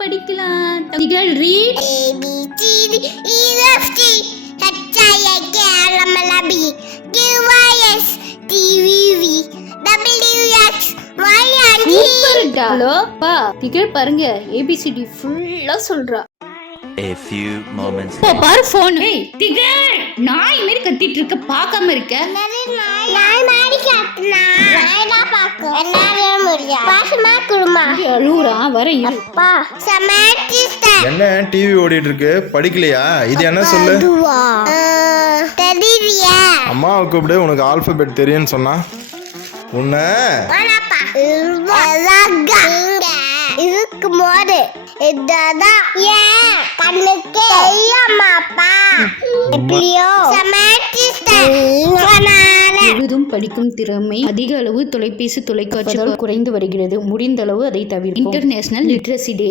படிக்கலாம். Thigazh read ABCD EFG HIJKLMNOP QRS TVV WX YRT. சூப்பர்டா. Hello பா திகழ் பாருங்க ஏபிசிடி ஃபுல்லா சொல்றா. A few moments இப்போ பாரு ஃபோன். ஏய் திகழ் நாய் மாதிரி கத்திட்டு இருக்க பார்க்காம இருக்க. நாய் மாடி காட்டுனா நாய்டா பாக்கு என்னால முடியா பாசமா குடுமா அழுவுறா வர இரு. அப்பா சமேட்டிஸ்டர் என்ன டிவி ஓடிட்டு இருக்கு, படிக்கலையா? இது என்ன சொல்லு. தெரியலையா அம்மாவை கூப்பிடு, உனக்கு ஆல்பபெட் தெரியும்னு சொன்னா. உன்ன வாடாப்பா இதுக்கு மோது இதுதான் ஏன் கண்ணுக்கு தெரியாமாப்பா எப்படியோ சமேட்டிஸ்டர் எழுதும் படிக்கும் திறமை அதிக அளவு தொலைபேசி தொலைக்காட்சிகள் குறைந்து வருகிறது. முடிந்த அளவு அதை தவிர இன்டர்நேஷனல் லிட்ரசி டே